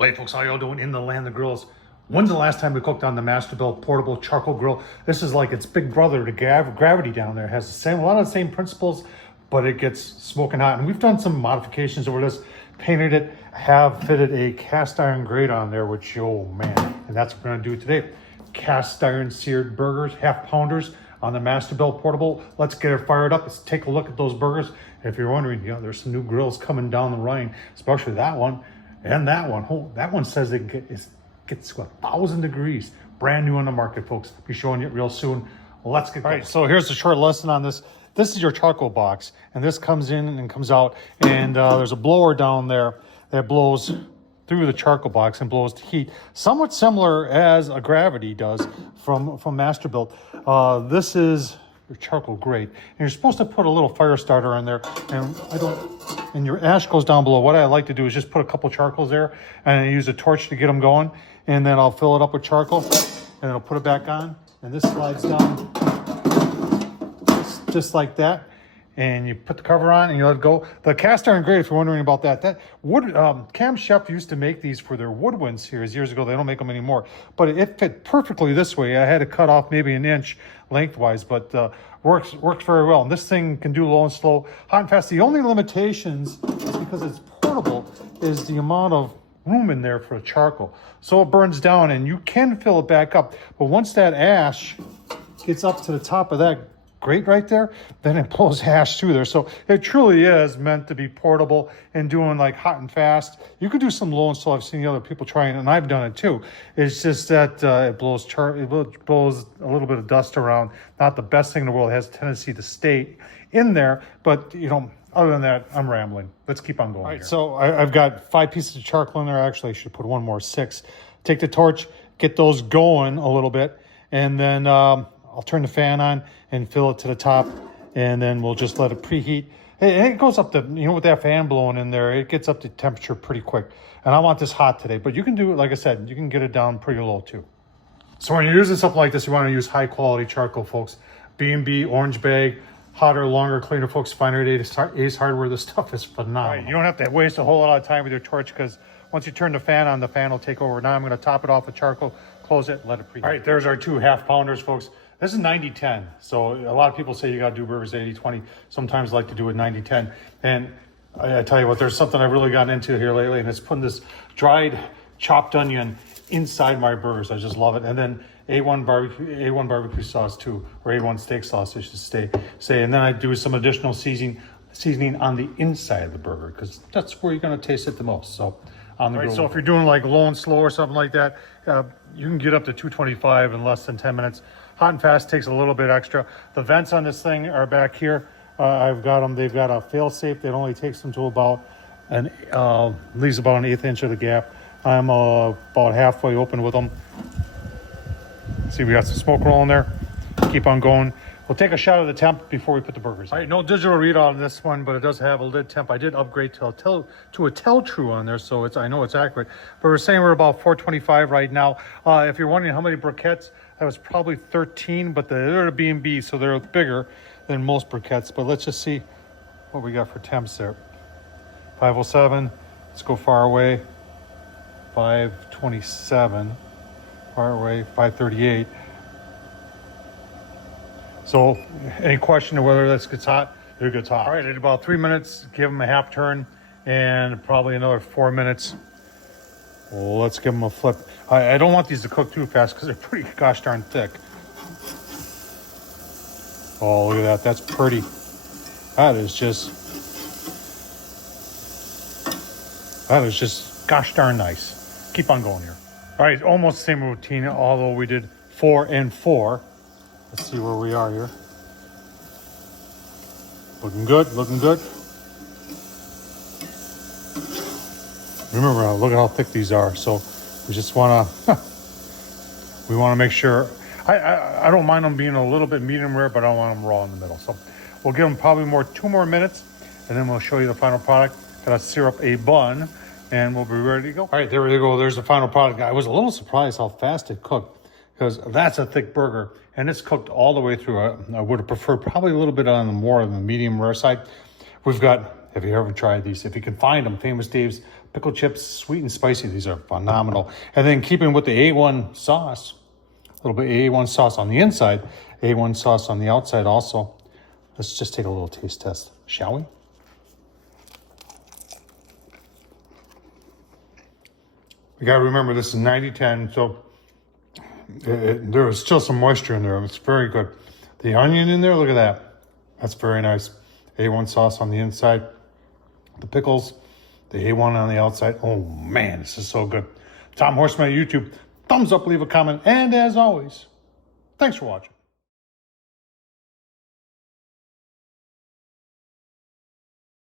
Hey folks, how y'all doing in the land of grills? When's the last time we cooked on the Masterbuilt portable charcoal grill? This is like its big brother to Gravity down there. It has the same, a lot of the same principles, but it gets smoking hot. And we've done some modifications over this, painted it, have fitted a cast iron grate on there, which, oh man, and that's what we're gonna do today. Cast iron seared burgers, half pounders on the Masterbuilt portable. Let's get it fired up. Let's take a look at those burgers. If you're wondering, you know, there's some new grills coming down the line, especially that one. And that one, oh, that one says it gets 1,000 degrees. Brand new on the market, folks. Be showing you real soon. Let's get going. All right, so here's a short lesson on this. This is your charcoal box, and this comes in and comes out, and there's a blower down there that blows through the charcoal box and blows the heat, somewhat similar as a Gravity does from Masterbuilt. This is your charcoal grate, and you're supposed to put a little fire starter in there, and your ash goes down below. What I like to do is just put a couple charcoals there, and I use a torch to get them going, and then I'll fill it up with charcoal, and then I'll put it back on, and this slides down just like that, and you put the cover on and you let it go. The cast iron grate, if you're wondering about that wood, Cam Chef used to make these for their woodwind series years ago. They don't make them anymore, but it fit perfectly this way. I had to cut off maybe an inch lengthwise, but works very well. And this thing can do low and slow, hot and fast. The only limitations is because it's portable is the amount of room in there for the charcoal. So it burns down and you can fill it back up. But once that ash gets up to the top of that grate right there, then it blows ash through there. So it truly is meant to be portable and doing like hot and fast. You could do some low and slow. I've seen the other people trying it, and I've done it too. It's just that it blows a little bit of dust around. Not the best thing in the world. It has a tendency to stay in there, but you know, other than that, I'm rambling. Let's keep on going. All right, so I've got 5 pieces of charcoal in there. Actually, I should put one more, 6. Take the torch, get those going a little bit, and then I'll turn the fan on and fill it to the top, and then we'll just let it preheat. It goes up to, you know, with that fan blowing in there, it gets up to temperature pretty quick. And I want this hot today, but you can do it, like I said, you can get it down pretty low too. So when you're using something like this, you want to use high quality charcoal, folks. B&B, orange bag, hotter, longer, cleaner, folks. Find it at Ace Hardware. This stuff is phenomenal. Right, you don't have to waste a whole lot of time with your torch, because once you turn the fan on, the fan will take over. Now I'm going to top it off with charcoal, close it, let it preheat. All right, there's our 2 half pounders, folks. This is 90-10. So a lot of people say you got to do burgers 80-20. Sometimes I like to do it 90-10. And I tell you what, there's something I've really gotten into here lately, and it's putting this dried chopped onion inside my burgers. I just love it. And then A-1 barbecue sauce too, or A-1 steak sauce, I should say. And then I do some additional seasoning on the inside of the burger, because that's where you're going to taste it the most. So on the grill. So if you're doing like low and slow or something like that, you can get up to 225 in less than 10 minutes. Hot and fast takes a little bit extra. The vents on this thing are back here. I've got them. They've got a fail safe that only takes them to about leaves about an 1/8 inch of the gap. I'm about halfway open with them. See, we got some smoke rolling there. Keep on going. We'll take a shot of the temp before we put the burgers in. All right, no digital readout on this one, but it does have a lid temp. I did upgrade to a tell-true on there, so I know it's accurate. But we're saying we're about 425 right now. If you're wondering how many briquettes, that was probably 13, but they're a B&B, so they're bigger than most briquettes. But let's just see what we got for temps there. 507, let's go far away. 527, far away, 538. So any question of whether this gets hot, it gets hot. All right, at about 3 minutes, give them a half turn, and probably another 4 minutes. Well, let's give them a flip. I don't want these to cook too fast because they're pretty gosh darn thick. Oh, look at that. That's pretty. That is just gosh darn nice. Keep on going here. All right, almost the same routine, although we did 4 and 4. Let's see where we are here. Looking good, looking good. Remember, look at how thick these are. So we just want to make sure. I don't mind them being a little bit medium rare, but I don't want them raw in the middle. So we'll give them probably 2 more minutes, and then we'll show you the final product. Gotta sear up a bun, and we'll be ready to go. All right, there we go. There's the final product. I was a little surprised how fast it cooked, because that's a thick burger, and it's cooked all the way through. I would have preferred probably a little bit on the more of the medium rare side. We've got if you haven't tried these. If you can find them, Famous Dave's pickle chips, sweet and spicy. These are phenomenal. And then keeping with the A1 sauce, a little bit of A1 sauce on the inside, A1 sauce on the outside also. Let's just take a little taste test, shall we? You gotta remember this is 90-10, so there is still some moisture in there. It's very good. The onion in there, look at that. That's very nice. A1 sauce on the inside. The pickles, the A1 on the outside. Oh man, this is so good. Tom Horsman at YouTube. Thumbs up, leave a comment, and as always, thanks for watching.